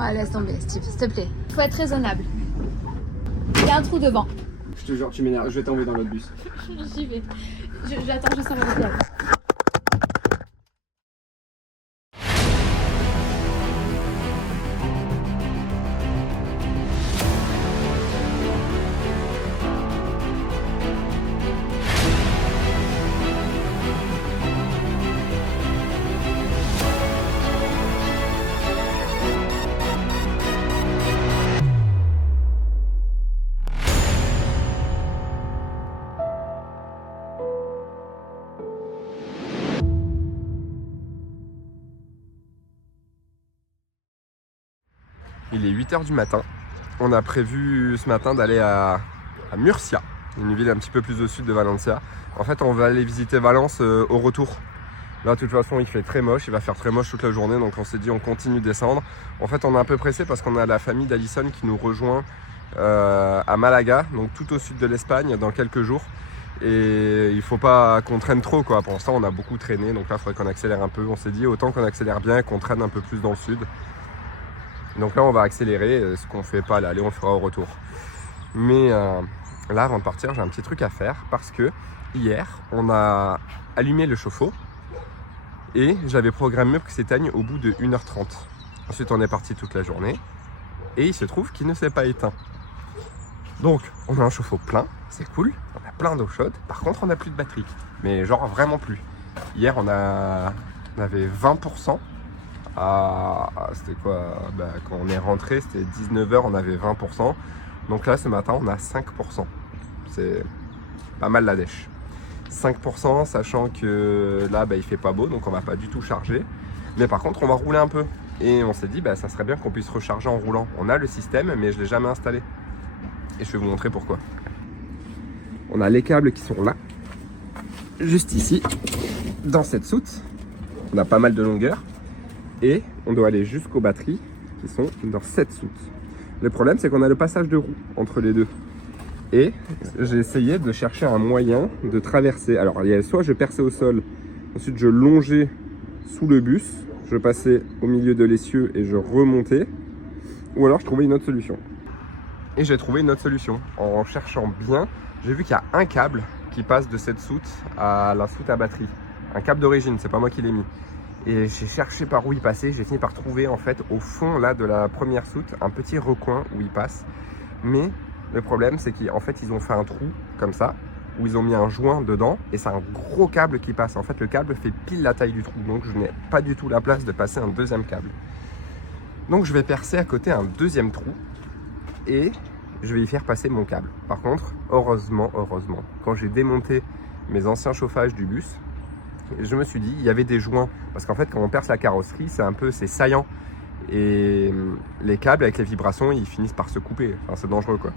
Ouais, laisse tomber, Steve, s'il te plaît. Faut être raisonnable. Il y a un trou devant. Je te jure, tu m'énerves, je vais t'envoyer dans l'autre bus. J'y vais. J'attends juste un peu. Il est 8 h du matin. On a prévu ce matin d'aller à Murcia, une ville un petit peu plus au sud de Valencia. En fait, on va aller visiter Valence au retour. Là, de toute façon, il fait très moche. Il va faire très moche toute la journée. Donc, on s'est dit, on continue de descendre. En fait, on est un peu pressé parce qu'on a la famille d'Alison qui nous rejoint à Malaga, donc tout au sud de l'Espagne, dans quelques jours. Et il ne faut pas qu'on traîne trop, quoi. Pour l'instant, on a beaucoup traîné. Donc là, il faudrait qu'on accélère un peu. On s'est dit, autant qu'on accélère bien et qu'on traîne un peu plus dans le sud. Donc là, on va accélérer, ce qu'on ne fait pas à l'aller, on le fera au retour. Mais là, avant de partir, j'ai un petit truc à faire parce que hier, on a allumé le chauffe-eau et j'avais programmé que s'éteigne au bout de 1 h 30. Ensuite, on est parti toute la journée et il se trouve qu'il ne s'est pas éteint. Donc, on a un chauffe-eau plein, c'est cool, on a plein d'eau chaude. Par contre, on n'a plus de batterie, mais genre vraiment plus. Hier, on avait 20%. C'était quoi, quand on est rentré, c'était 19 h, on avait 20%. Donc là, ce matin, on a 5%. C'est pas mal la dèche. 5%, sachant que là, il fait pas beau, donc on va pas du tout charger. Mais par contre, on va rouler un peu. Et on s'est dit, ça serait bien qu'on puisse recharger en roulant. On a le système, mais je l'ai jamais installé. Et je vais vous montrer pourquoi. On a les câbles qui sont là, juste ici, dans cette soute. On a pas mal de longueur. Et on doit aller jusqu'aux batteries qui sont dans cette soute. Le problème, c'est qu'on a le passage de roue entre les deux. Et j'ai essayé de chercher un moyen de traverser. Alors, il y a soit je perçais au sol, ensuite je longeais sous le bus, je passais au milieu de l'essieu et je remontais, ou alors je trouvais une autre solution. Et j'ai trouvé une autre solution. En cherchant bien, j'ai vu qu'il y a un câble qui passe de cette soute à la soute à batterie. Un câble d'origine, c'est pas moi qui l'ai mis. Et j'ai cherché par où il passait, j'ai fini par trouver en fait au fond là de la première soute un petit recoin où il passe. Mais le problème c'est qu'en fait ils ont fait un trou comme ça, où ils ont mis un joint dedans et c'est un gros câble qui passe. En fait le câble fait pile la taille du trou, donc je n'ai pas du tout la place de passer un deuxième câble. Donc je vais percer à côté un deuxième trou et je vais y faire passer mon câble. Par contre, heureusement, quand j'ai démonté mes anciens chauffages du bus, je me suis dit, il y avait des joints. Parce qu'en fait, quand on perce la carrosserie, c'est saillant. Et les câbles, avec les vibrations, ils finissent par se couper. Enfin, c'est dangereux, quoi.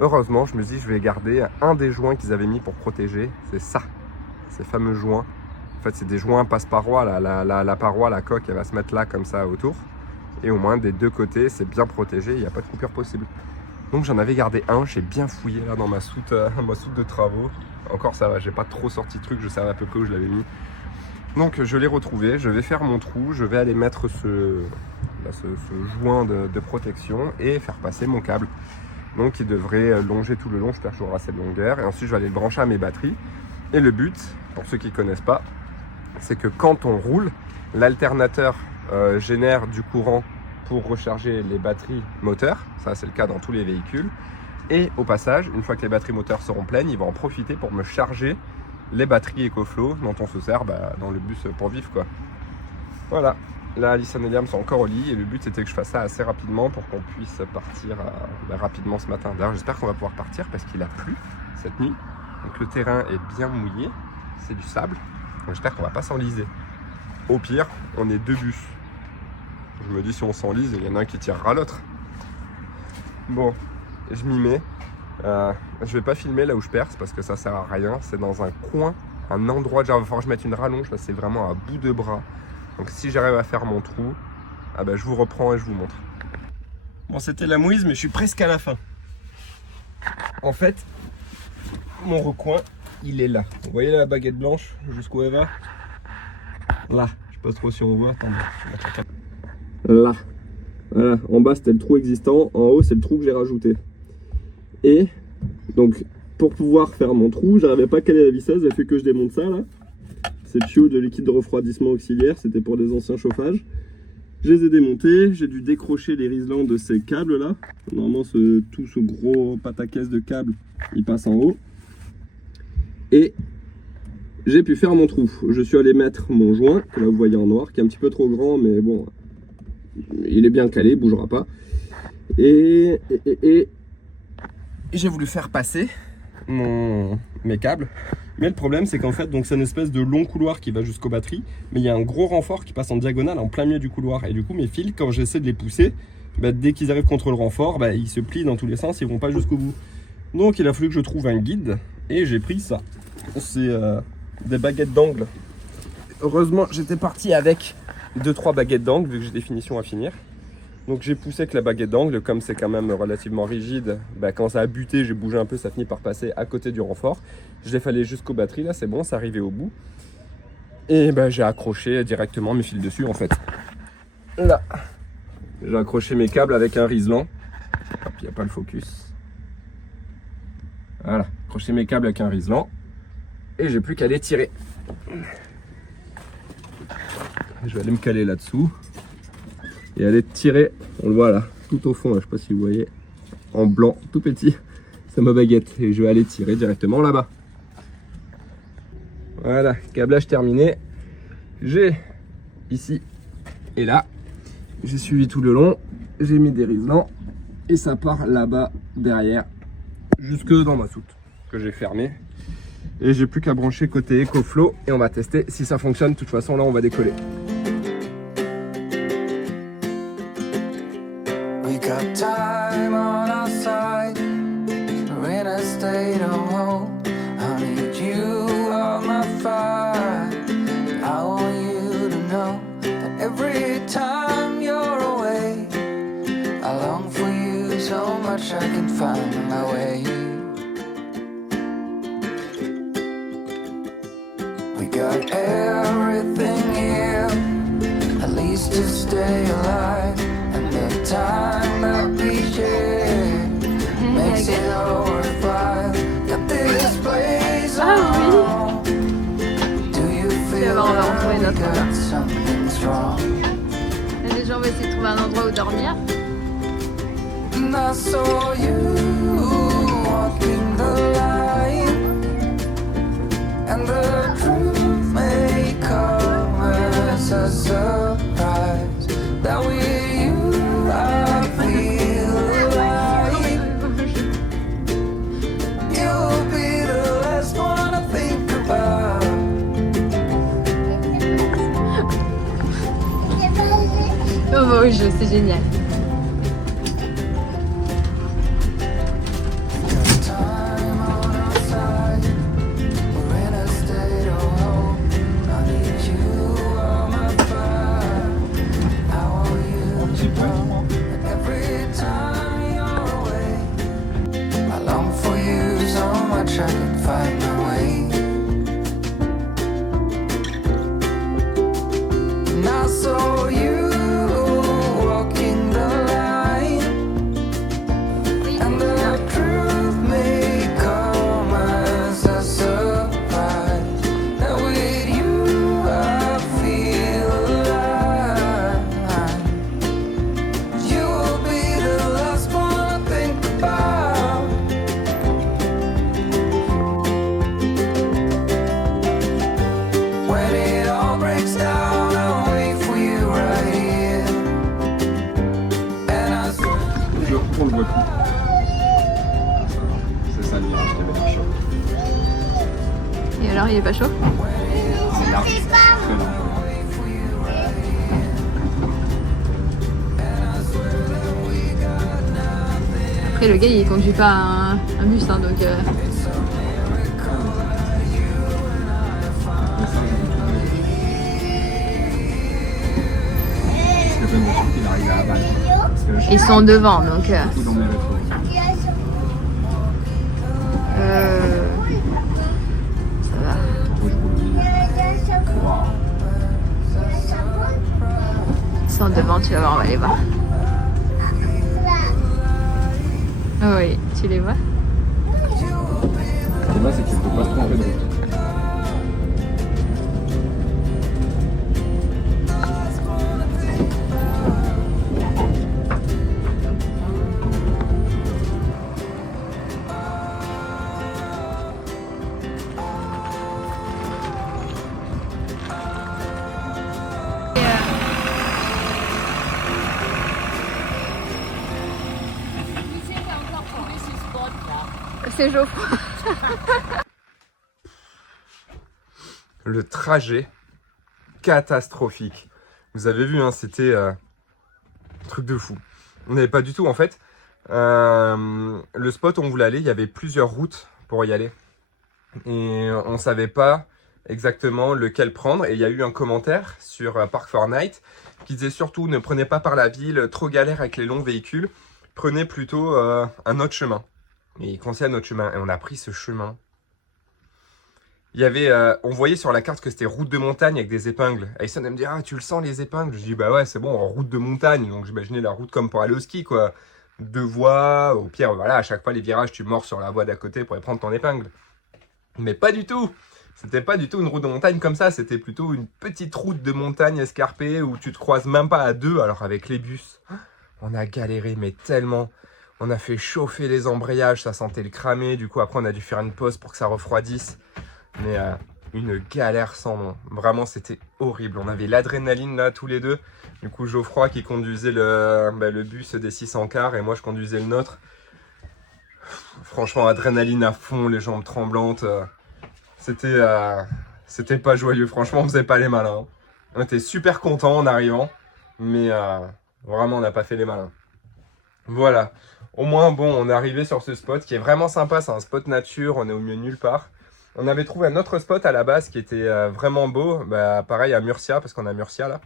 Heureusement, je me suis dit, je vais garder un des joints qu'ils avaient mis pour protéger. C'est ça, ces fameux joints. En fait, c'est des joints passe-paroi. La paroi, la coque, elle va se mettre là, comme ça, autour. Et au moins, des deux côtés, c'est bien protégé. Il n'y a pas de coupure possible. Donc, j'en avais gardé un. J'ai bien fouillé, là, dans ma soute de travaux. Encore, ça va, j'ai pas trop sorti de truc. Je savais à peu près où je l'avais mis. Donc je l'ai retrouvé, je vais faire mon trou, je vais aller mettre ce joint de protection et faire passer mon câble. Donc il devrait longer tout le long, j'espère que j'aurai assez de longueur. Et ensuite je vais aller le brancher à mes batteries. Et le but, pour ceux qui ne connaissent pas, c'est que quand on roule, l'alternateur génère du courant pour recharger les batteries moteurs. Ça c'est le cas dans tous les véhicules. Et au passage, une fois que les batteries moteurs seront pleines, il va en profiter pour me charger les batteries EcoFlow dont on se sert dans le bus pour vivre, quoi. Voilà, là Alison et Liam sont encore au lit et le but c'était que je fasse ça assez rapidement pour qu'on puisse partir rapidement ce matin. D'ailleurs j'espère qu'on va pouvoir partir parce qu'il a plu cette nuit, donc le terrain est bien mouillé, c'est du sable, donc j'espère qu'on va pas s'enliser. Au pire, on est deux bus. Je me dis si on s'enlise, il y en a un qui tirera l'autre. Bon, je m'y mets. Je vais pas filmer là où je perce parce que ça sert à rien. C'est dans un coin, un endroit. Déjà, il va falloir que je mette une rallonge. Là, c'est vraiment à bout de bras. Donc, si j'arrive à faire mon trou, je vous reprends et je vous montre. Bon, c'était la mouise, mais je suis presque à la fin. En fait, mon recoin, il est là. Vous voyez la baguette blanche jusqu'où elle va? Là. Je sais pas trop si on voit. Attendez. Là. Voilà, en bas c'était le trou existant, en haut c'est le trou que j'ai rajouté. Et donc pour pouvoir faire mon trou, j'arrivais pas à caler la visseuse, il a fait que je démonte ça là. Ces tuyaux de liquide de refroidissement auxiliaire, c'était pour des anciens chauffages. Je les ai démontés, j'ai dû décrocher les riselants de ces câbles là. Normalement tout ce gros pataquès de câbles, il passe en haut. Et j'ai pu faire mon trou. Je suis allé mettre mon joint, que là vous voyez en noir, qui est un petit peu trop grand, mais bon, il est bien calé, il bougera pas. Et j'ai voulu faire passer mes câbles. Mais le problème c'est qu'en fait c'est une espèce de long couloir qui va jusqu'aux batteries, mais il y a un gros renfort qui passe en diagonale en plein milieu du couloir, et du coup mes fils, quand j'essaie de les pousser, dès qu'ils arrivent contre le renfort, ils se plient dans tous les sens, ils vont pas jusqu'au bout. Donc il a fallu que je trouve un guide, et j'ai pris ça. C'est des baguettes d'angle. Heureusement j'étais parti avec 2-3 baguettes d'angle vu que j'ai des finitions à finir. Donc j'ai poussé avec la baguette d'angle, comme c'est quand même relativement rigide, quand ça a buté, j'ai bougé un peu, ça finit par passer à côté du renfort. Je l'ai fallu jusqu'aux batteries, là c'est bon, c'est arrivé au bout. Et j'ai accroché directement mes fils dessus en fait. Là, j'ai accroché mes câbles avec un riselant. Hop, il n'y a pas le focus. Voilà, accroché mes câbles avec un riselant. Et j'ai plus qu'à les tirer. Je vais aller me caler là-dessous. Et aller tirer, on le voit là, tout au fond, là, je sais pas si vous voyez, en blanc, tout petit, c'est ma baguette. Et je vais aller tirer directement là-bas. Voilà, câblage terminé. J'ai ici et là, j'ai suivi tout le long, j'ai mis des riselants et ça part là-bas derrière, jusque dans ma soute que j'ai fermée. Et j'ai plus qu'à brancher côté EcoFlow et on va tester si ça fonctionne. De toute façon là on va décoller. We got time on our side. We're in a state of hope. I need you on my fire. I want you to know that every time you're away, I long for you so much I can find my way. We got everything here, at least to stay alive. And the time that we share makes it all worthwhile. Got this place on. Do you feel like we got something strong? Les gens vont essayer de trouver un endroit où dormir. And I saw you walking the line, and the truth may come as a surprise. That with you I feel alive. You'll be the last one I think about. Oh bon, c'est génial. I can find my way. And I saw you walking the line, and the truth may come as a surprise. That with you I feel alive. You will be the last one I think about. On le voit plus. C'est ça le mirage qui avait l'air chaud. Et alors, il est pas chaud? C'est large. Très large. Après, le gars, il conduit pas un bus, hein, donc... Ils sont devant, donc... Ça va. Ils sont devant, tu vas voir, on va les voir. Oui, tu les vois? Le problème, c'est que tu peux pas se tromper de route. C'est Geoffroy. Le trajet catastrophique. Vous avez vu, hein, c'était un truc de fou. On n'avait pas du tout, en fait. Le spot où on voulait aller, il y avait plusieurs routes pour y aller. Et on ne savait pas exactement lequel prendre. Et il y a eu un commentaire sur Park4Night qui disait surtout ne prenez pas par la ville, trop galère avec les longs véhicules. Prenez plutôt un autre chemin. Et conseille un autre chemin. Et on a pris ce chemin. Il y avait, on voyait sur la carte que c'était route de montagne avec des épingles. Ayson me dit ah tu le sens les épingles. Je dis bah ouais c'est bon en route de montagne. Donc j'imaginais la route comme pour aller au ski quoi. 2 voies, au pire voilà à chaque fois les virages tu mords sur la voie d'à côté pour aller prendre ton épingle. Mais pas du tout. C'était pas du tout une route de montagne comme ça. C'était plutôt une petite route de montagne escarpée où tu te croises même pas à 2. Alors avec les bus, on a galéré mais tellement. On a fait chauffer les embrayages, ça sentait le cramer. Du coup, après, on a dû faire une pause pour que ça refroidisse. Mais une galère sans nom. Vraiment, c'était horrible. On avait l'adrénaline là, tous les deux. Du coup, Geoffroy qui conduisait le bus des 600 cars et moi, je conduisais le nôtre. Franchement, adrénaline à fond, les jambes tremblantes. C'était pas joyeux. Franchement, on faisait pas les malins. On était super contents en arrivant. Mais vraiment, on n'a pas fait les malins. Voilà. Au moins, bon, on est arrivé sur ce spot qui est vraiment sympa. C'est un spot nature, on est au milieu de nulle part. On avait trouvé un autre spot à la base qui était vraiment beau. Bah, pareil à Murcia, parce qu'on a Murcia là.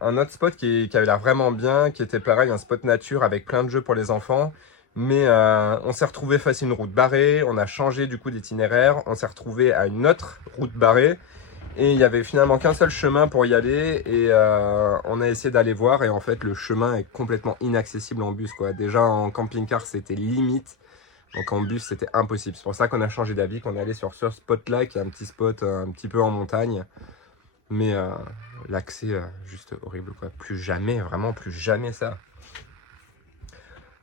Un autre spot qui avait l'air vraiment bien, qui était pareil, un spot nature avec plein de jeux pour les enfants. Mais on s'est retrouvé face à une route barrée. On a changé du coup d'itinéraire. On s'est retrouvé à une autre route barrée. Et il y avait finalement qu'un seul chemin pour y aller et on a essayé d'aller voir et en fait le chemin est complètement inaccessible en bus quoi. Déjà en camping-car c'était limite, donc en bus c'était impossible. C'est pour ça qu'on a changé d'avis, qu'on est allé sur ce spot là qui est un petit spot un petit peu en montagne. Mais l'accès juste horrible quoi. Plus jamais, vraiment plus jamais ça.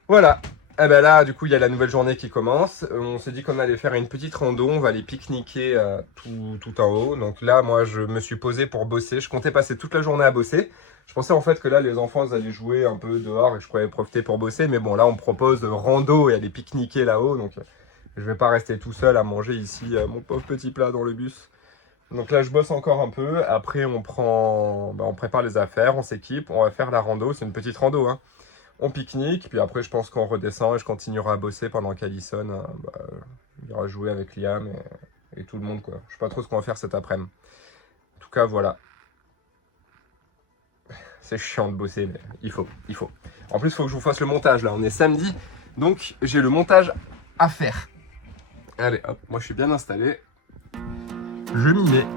Voilà. Et ben là, du coup, il y a la nouvelle journée qui commence. On s'est dit qu'on allait faire une petite rando. On va aller pique-niquer tout en haut. Donc là, moi, je me suis posé pour bosser. Je comptais passer toute la journée à bosser. Je pensais en fait que là, les enfants ils allaient jouer un peu dehors et je pourrais profiter pour bosser. Mais bon, là, on me propose rando et aller pique-niquer là-haut. Donc, je vais pas rester tout seul à manger ici mon pauvre petit plat dans le bus. Donc là, je bosse encore un peu. Après, on prépare les affaires, on s'équipe. On va faire la rando. C'est une petite rando, hein. On pique-nique, puis après je pense qu'on redescend et je continuerai à bosser pendant qu'Alison ira jouer avec Liam et tout le monde quoi. Je sais pas trop ce qu'on va faire cet après-midi. En tout cas voilà. C'est chiant de bosser mais il faut. En plus il faut que je vous fasse le montage là, on est samedi, donc j'ai le montage à faire. Allez hop, moi je suis bien installé. Je m'y mets.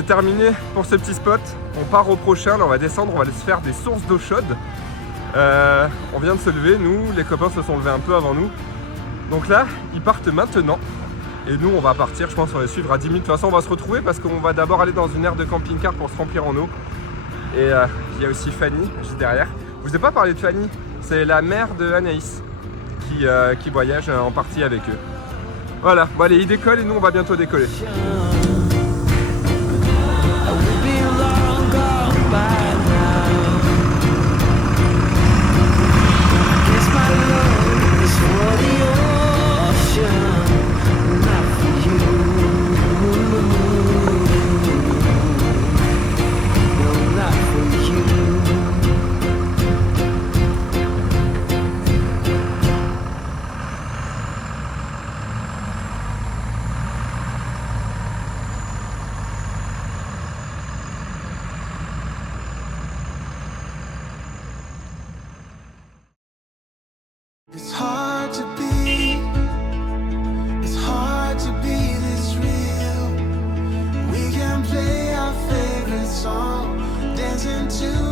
c'est terminé pour ce petit spot. On part au prochain, là on va descendre, on va aller se faire des sources d'eau chaude. On vient de se lever, nous, les copains se sont levés un peu avant nous. Donc là, ils partent maintenant. Et nous, on va partir, je pense qu'on va les suivre à 10 minutes. De toute façon, on va se retrouver parce qu'on va d'abord aller dans une aire de camping-car pour se remplir en eau. Et il y a aussi Fanny, juste derrière. Je vous ai pas parlé de Fanny, c'est la mère de Anaïs qui voyage en partie avec eux. Voilà, bon allez, ils décollent et nous, on va bientôt décoller. It's hard to be this real. We can play our favorite song, dancing to